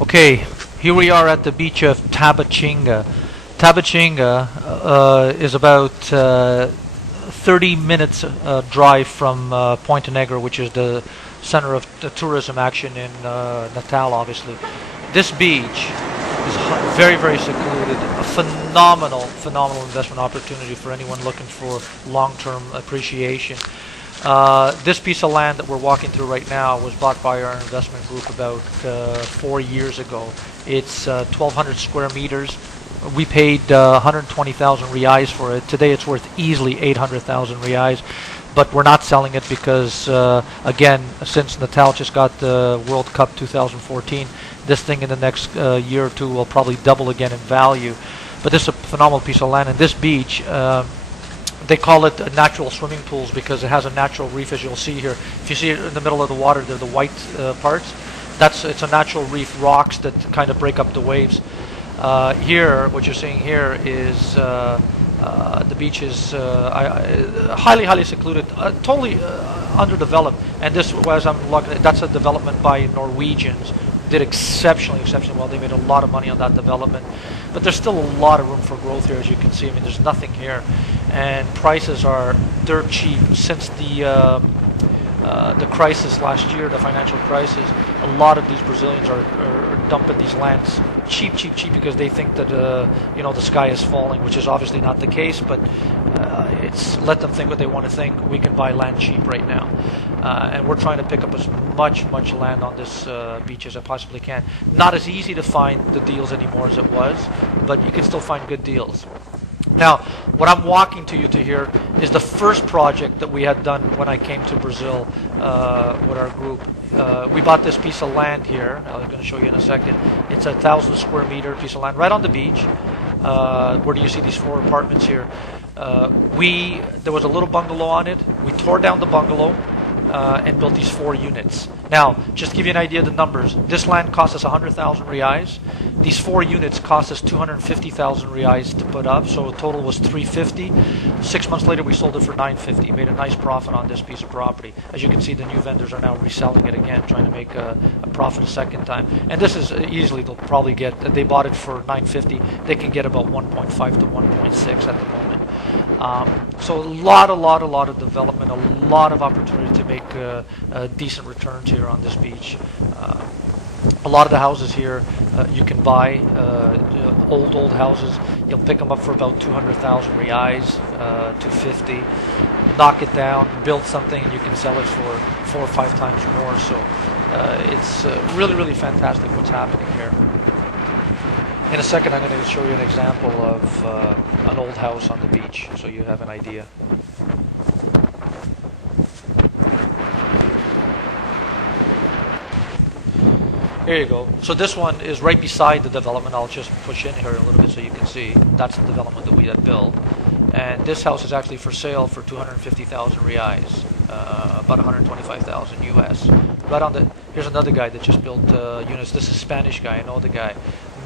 Okay, here we are at the beach of Tabachinga. Tabachinga is about 30 minutes drive from Pointe Negra, which is the center of the tourism action in Natal, obviously. This beach is very, very secluded, a phenomenal investment opportunity for anyone looking for long-term appreciation. This piece of land that we're walking through right now was bought by our investment group about 4 years ago. It's 1,200 square meters. We paid 120,000 reais for it. Today it's worth easily 800,000 reais, but we're not selling it because, again, since Natal just got the World Cup 2014, this thing in the next year or two will probably double again in value. But this is a phenomenal piece of land, and this beach, they call it natural swimming pools because it has a natural reef, as you'll see here. If you see it in the middle of the water, they're the white parts. It's a natural reef, rocks that kind of break up the waves. Here, what you're seeing here is the beach is highly secluded, totally underdeveloped. And this, as I'm looking at, that's a development by Norwegians. Did exceptionally well. They made a lot of money on that development, but there's still a lot of room for growth here, as you can see. I mean, there's nothing here, and prices are dirt cheap. Since the crisis last year, the financial crisis, a lot of these Brazilians are dumping these lands cheap because they think that the sky is falling, which is obviously not the case. But it's let them think what they want to think. We can buy land cheap right now, and we're trying to pick up as much land on this beach as I possibly can. Not as easy to find the deals anymore as it was, but you can still find good deals. Now, what I'm walking to you to here is the first project that we had done when I came to Brazil with our group. We bought this piece of land here. I'm going to show you in a second. It's a 1,000 square meter piece of land right on the beach. Where do you see these 4 apartments here? There was a little bungalow on it. We tore down the bungalow and built these 4 units. Now, just to give you an idea of the numbers, this land cost us 100,000 reais. These 4 units cost us 250,000 reais to put up, so the total was 350. 6 months later, we sold it for 950. Made a nice profit on this piece of property. As you can see, the new vendors are now reselling it again, trying to make a profit a second time. And this is easily, they'll probably get, they bought it for 950. They can get about 1.5 to 1.6 at the moment. So a lot of development, a lot of opportunity to make decent returns here on this beach. A lot of the houses here you can buy, old houses. You'll pick them up for about 200,000 reais, 250. Knock it down, build something, and you can sell it for 4 or 5 times more. So it's really fantastic what's happening here. In a second, I'm going to show you an example of an old house on the beach, so you have an idea. Here you go. So this one is right beside the development. I'll just push in here a little bit so you can see. That's the development that we had built. And this house is actually for sale for 250,000 reais, about 125,000 US. Right on the. Here's another guy that just built units. This is a Spanish guy. I know the guy.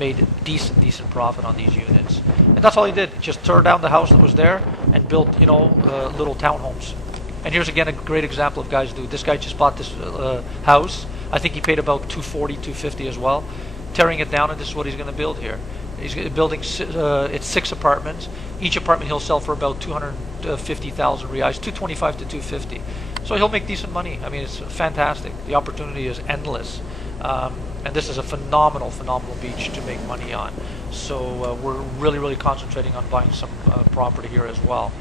Made a decent profit on these units, and that's all he did. Just tore down the house that was there and built, little townhomes. And here's again a great example of guys do. This guy just bought this house. I think he paid about 240, 250 as well. Tearing it down, and this is what he's going to build here. He's building it's 6 apartments. Each apartment he'll sell for about 250,000 reais, 225 to 250. So he'll make decent money. I mean, it's fantastic. The opportunity is endless. And this is a phenomenal beach to make money on. So we're really concentrating on buying some property here as well.